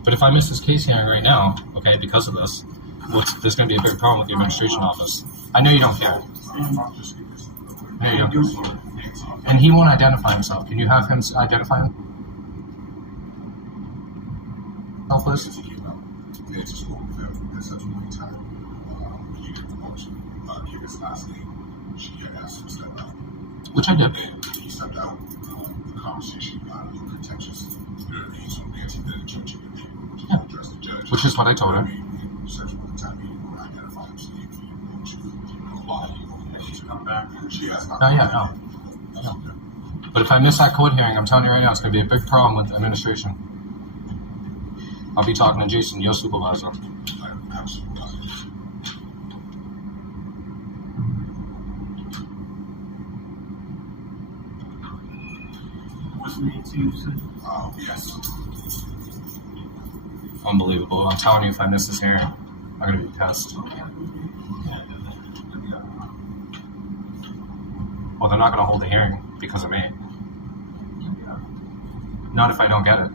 But if I miss this case hearing right now, okay, because of this, there's going to be a big problem with the administration office. I know you don't care. I know you don't. And he won't identify himself. Can you have him identify him? Oh, please. Which I did. He stepped out. The conversation got a little contentious. You know what I mean? So Nancy did a judge in the neighborhood, which addressed the judge. Which is what I told her. No. But if I miss that court hearing, I'm telling you right now, it's going to be a big problem with administration. I'll be talking to Jason, your supervisor. Oh, yes. Unbelievable. I'm telling you, if I miss this hearing, I'm going to be pissed. Well, they're not going to hold the hearing because of me. Not if I don't get it.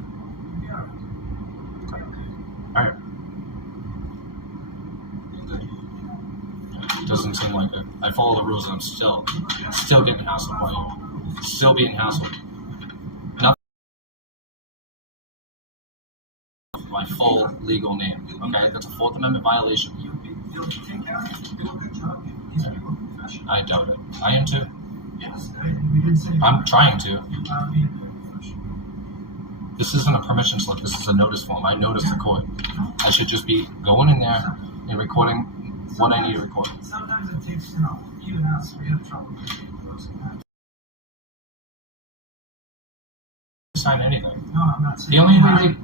Okay. All right. Doesn't seem like it. I follow the rules and I'm still getting hassled by you. Still being hassled. Not my full legal name. Okay? That's a Fourth Amendment violation. I doubt it. I am too. I'm trying to. This isn't a permission slip. This is a notice form. I noticed the court. I should just be going in there and recording what I need to record. Sometimes it takes, even us, we have trouble getting those. Sign anything. No, I'm not saying The only way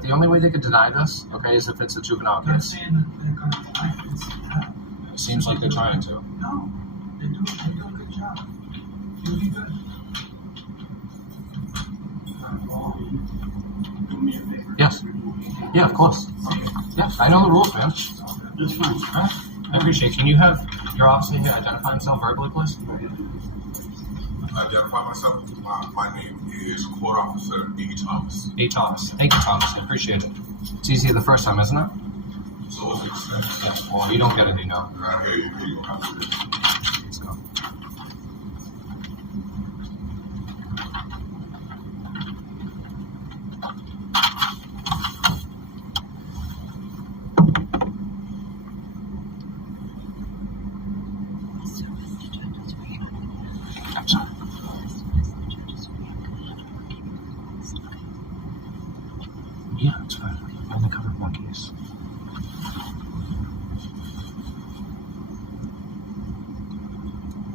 the only way they could deny this, okay, is if it's a juvenile I'm not case. saying that they're going to deny it. It seems like they're trying to. No, they do a good job. You'll be good. Do me a favor. Yes. Yeah, of course. Yeah, I know the rules, man. That's fine. All right. I appreciate it. Can you have your officer here identify himself verbally, please? Identify myself. My name is Court Officer A. Thomas. A. Thomas. Thank you, Thomas. I appreciate it. It's easier the first time, isn't it? So what's it say? Yeah. Well, you don't get it, you know. I hear you. Here you go. Let's go. Yeah, it's fine. I only covered one case.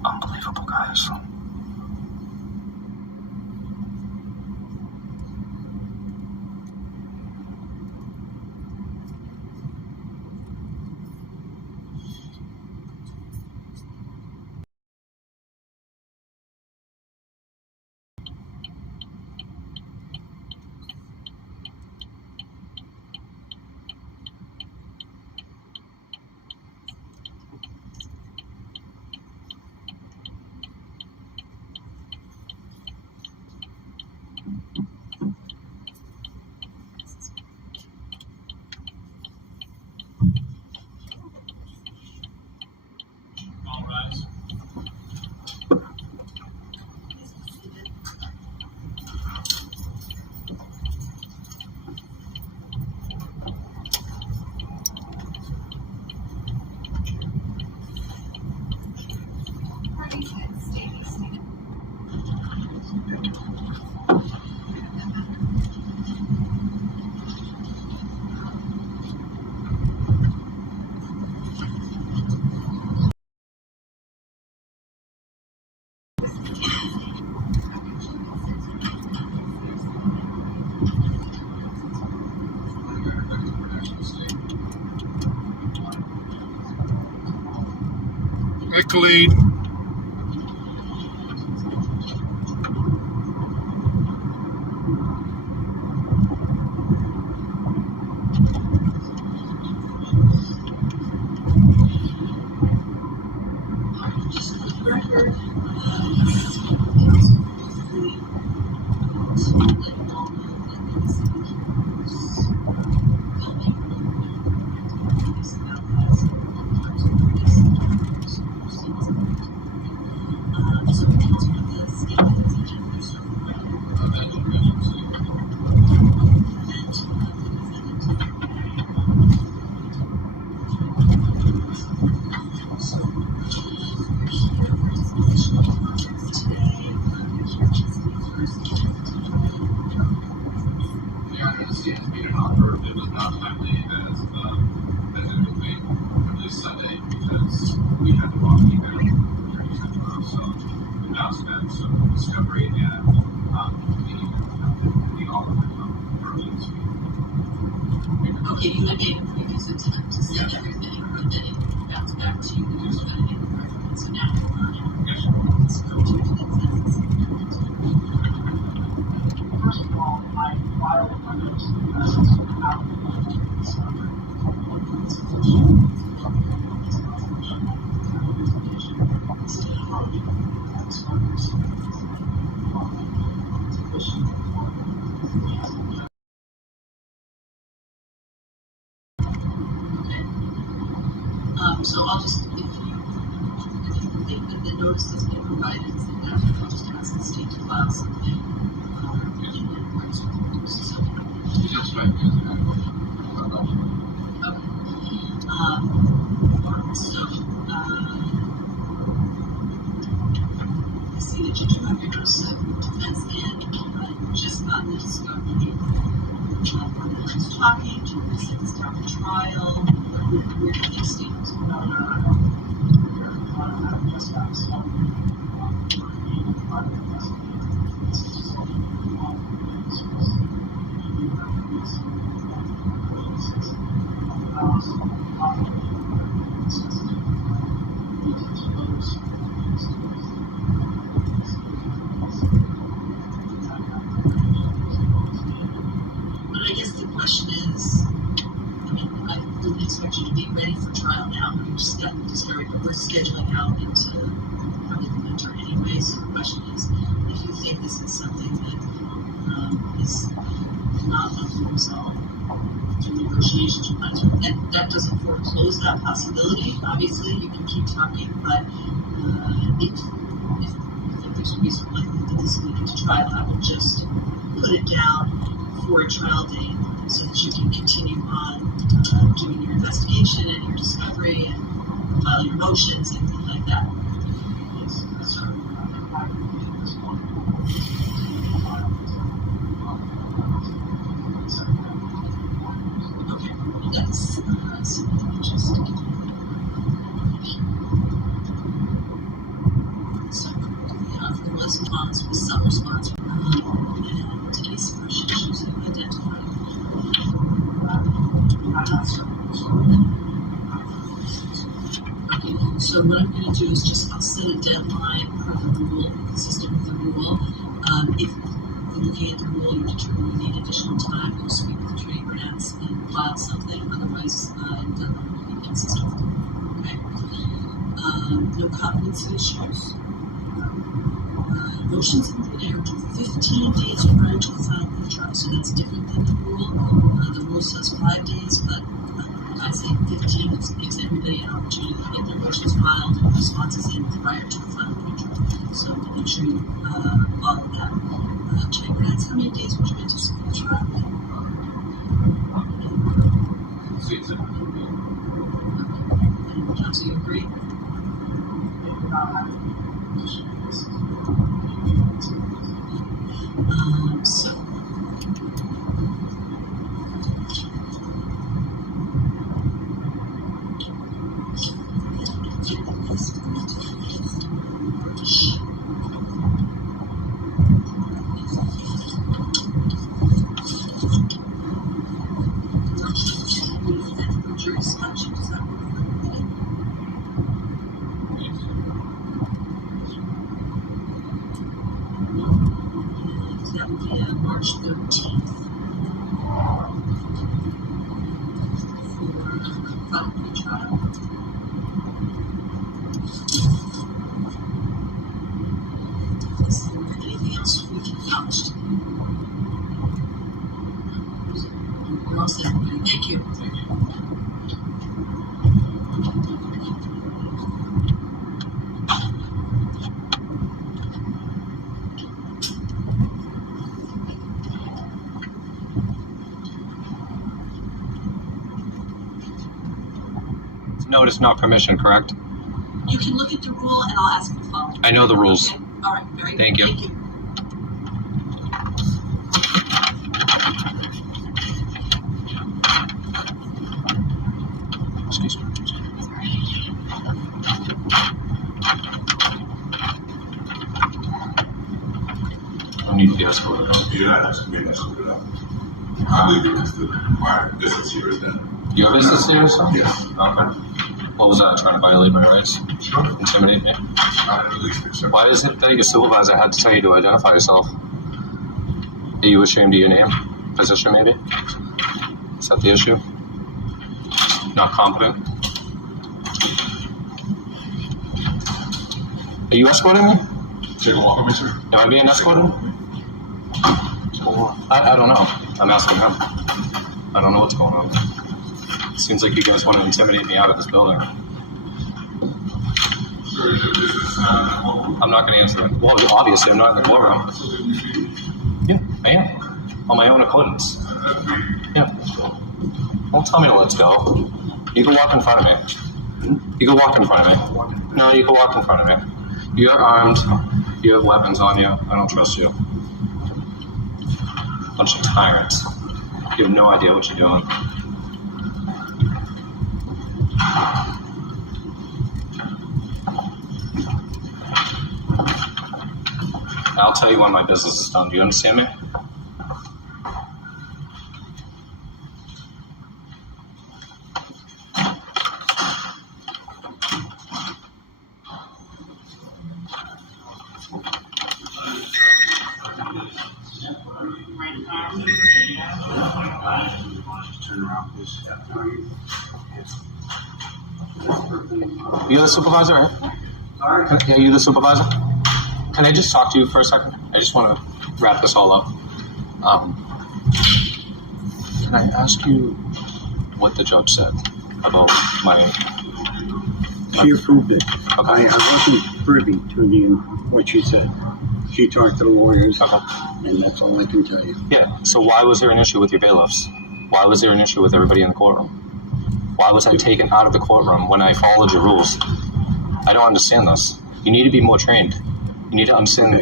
Unbelievable, guys. All rise. Accolade. Okay, you had gave a previous attempt to send everything, but then it bounced back to you that there's going to be a reference, so now you're learning. It's going to do First of all, I filed a notice of presence out so I'll just, if you think that the notice has been provided, then I'll just ask the state to file something. That's right. I see that you do have your notice of defense in, just got the discovery. Who's talking, do you send this down to trial, where do you stand? But I guess the question is, I mean, I wouldn't expect you to be ready for trial now. You just got discovered, but we're scheduling out into probably the winter anyway. So the question is, if you think this is something that is not unresolved through negotiations, that doesn't foreclose that possibility. Obviously, you can keep talking, but if there's a reason likely that this will get to trial, I would just put it down for a trial date so that you can continue on doing your investigation and your discovery and file your motions and things like that. So what I'm going to do is I'll set a deadline per the rule, consistent with the rule. If when looking at the rule, you determine you need additional time, go speak with Attorney Burnett and file something. Otherwise, deadline will be consistent with the rule. Okay. No competency issues. Motions can be entered 15 days prior to the final of the trial, so that's different than the rule. The rule says 5 days, but I say 15 gives everybody an opportunity to get their motions filed and responses in prior to the final of the trial. So make sure you follow that. Attorney Burnett, how many days would you anticipate the trial? And counsel, you agree? So jury selection, does that work? That would be March 13th for final pre-trial. Is there anything else we can accomplish today? We're all set, everybody. Thank you. Notice not permission, correct? You can look at the rule and I'll ask you to follow. I know the rules. Okay. All right, very Thank good. you. Thank you. Excuse me. I need to be escorted out. Yeah, that's being escorted out. I believe because my business here is done. Your business here is done? Yes. Okay. What was that? Trying to violate my rights? Sure. Intimidate me? Not in the least bit, sir. Why is it that your supervisor had to tell you to identify yourself? Are you ashamed of your name? Position, maybe? Is that the issue? Not competent? Are you escorting me? Take a walk with me, sir. Am I being escorted? I don't know. I'm asking him. I don't know what's going on. Seems like you guys want to intimidate me out of this building. Sir, is your business not in the courtroom? I'm not going to answer it. Well, obviously, I'm not in the courtroom. So then you speak. Yeah, I am. On my own accordance. Yeah. Don't tell me to let's go. You can walk in front of me. You can walk in front of me. No, you can walk in front of me. You're armed. You have weapons on you. I don't trust you. Bunch of tyrants. You have no idea what you're doing. I'll tell you when my business is done. Do you understand me? You're the supervisor, right? Yeah, you the supervisor? Can I just talk to you for a second? I just want to wrap this all up. Can I ask you what the judge said about my... She approved it. Okay. I wasn't privy to what she said. She talked to the lawyers, Okay. and that's all I can tell you. Yeah, so why was there an issue with your bailiffs? Why was there an issue with everybody in the courtroom? Why was I taken out of the courtroom when I followed your rules? I don't understand this. You need to be more trained. You need to understand,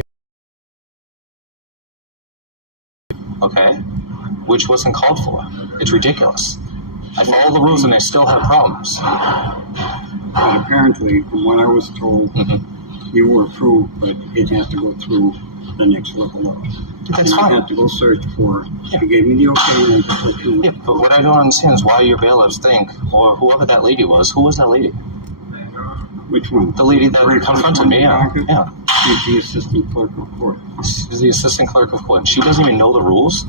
okay? Which wasn't called for. It's ridiculous. I follow the rules and I still have problems. But apparently, from what I was told, you were approved, but it has to go through the next level up. That's and fine. I have to go search for. She gave me the okay, and I just let you. Yeah, but what I don't understand is why your bailiffs think, or whoever that lady was, who was that lady? Which one? The lady that confronted me, yeah. Yeah. She's the assistant clerk of court. She's the assistant clerk of court. She doesn't even know the rules.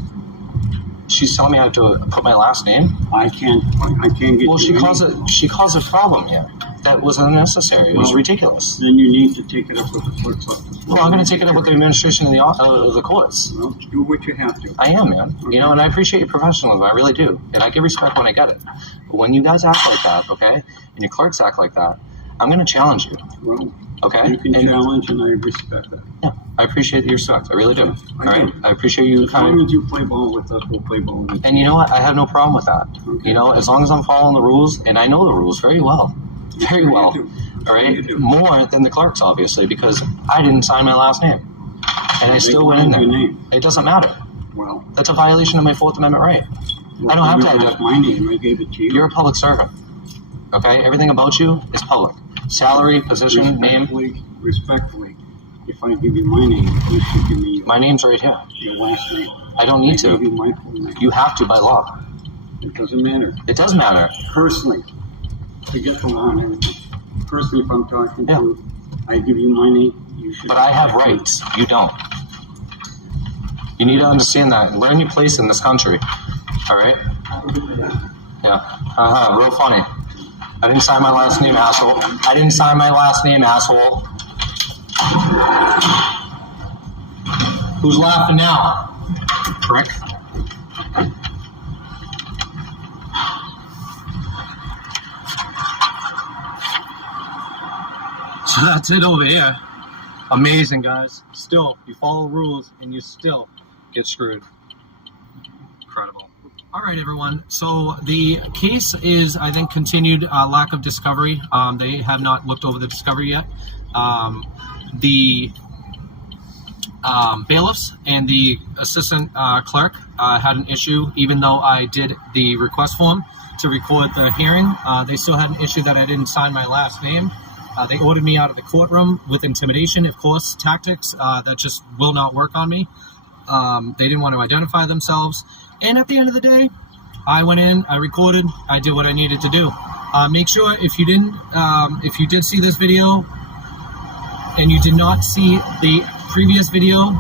She's telling me I have to put my last name. I can't get. Well, she caused a problem here. That was unnecessary. It was ridiculous. Then you need to take it up with the clerk's office. Well, I'm going to take it up with the administration of the courts. Well, do what you have to. I am, man. Okay. You know, and I appreciate your professionalism. I really do. And I give respect when I get it. But when you guys act like that, okay, and your clerks act like that, I'm going to challenge you. Well, okay? You can challenge, and I respect that. Yeah, I appreciate your respect. I really do. I All right? do. I appreciate you As long as you play ball with us, we'll play ball with you. And you know what? I have no problem with that. Okay. You know, as long as I'm following the rules, and I know the rules very well. Very well. All right? More than the clerks, obviously, because I didn't sign my last name. And I still went in there. Your name. It doesn't matter. Well, that's a violation of my Fourth Amendment right. I don't have to identify. My name. I gave it to you. You're a public servant. Okay? Everything about you is public. Salary, position, name. Respectfully, if I give you my name, you should give me my name's right here. Your last name. I don't need I to. gave you my full name. You have to by law. It doesn't matter. It does matter. Personally, forget the law and everything. Personally, if I'm talking to you, I give you my name, you should. But I have rights. You don't. You need to understand that. Learn your place in this country. All right? Yeah. Real funny. I didn't sign my last name, asshole. I didn't sign my last name, asshole. Who's laughing now? Prick. So that's it over here. Amazing, guys. Still, you follow rules and you still get screwed. Incredible. All right, everyone. So the case is, I think, continued lack of discovery. They have not looked over the discovery yet. The bailiffs and the assistant clerk had an issue, even though I did the request form to record the hearing. They still had an issue that I didn't sign my last name. They ordered me out of the courtroom with intimidation, of course, tactics that just will not work on me. They didn't want to identify themselves. And at the end of the day, I went in, I recorded, I did what I needed to do. Make sure if you did see this video and you did not see the previous video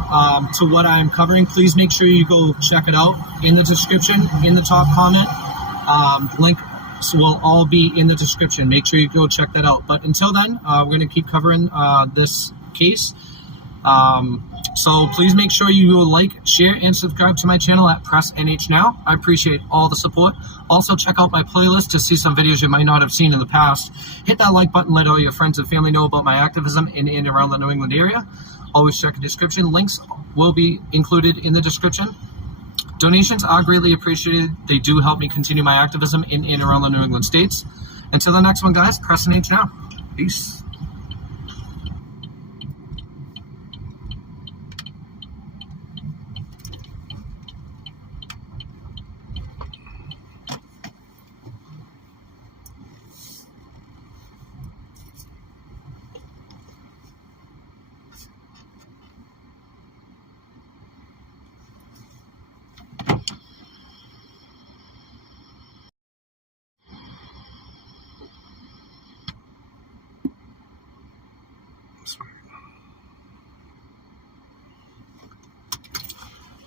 to what I'm covering, please make sure you go check it out in the description, in the top comment. Link will all be in the description. Make sure you go check that out. But until then, we're going to keep covering this case. So please make sure you like, share, and subscribe to my channel at Press NH Now. I appreciate all the support. Also, check out my playlist to see some videos you might not have seen in the past. Hit that like button, let all your friends and family know about my activism in and around the New England area. Always check the description. Links will be included in the description. Donations are greatly appreciated. They do help me continue my activism in and around the New England states. Until the next one, guys, Press NH Now. Peace.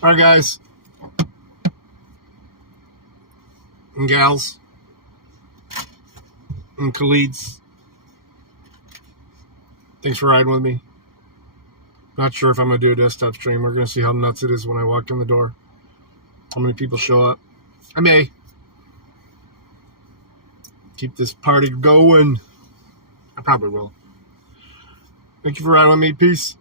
All right, guys and gals and Khalids, thanks for riding with me. Not sure if I'm going to do a desktop stream. We're going to see how nuts it is when I walk in the door. How many people show up. I may keep this party going. I probably will. Thank you for riding with me. Peace.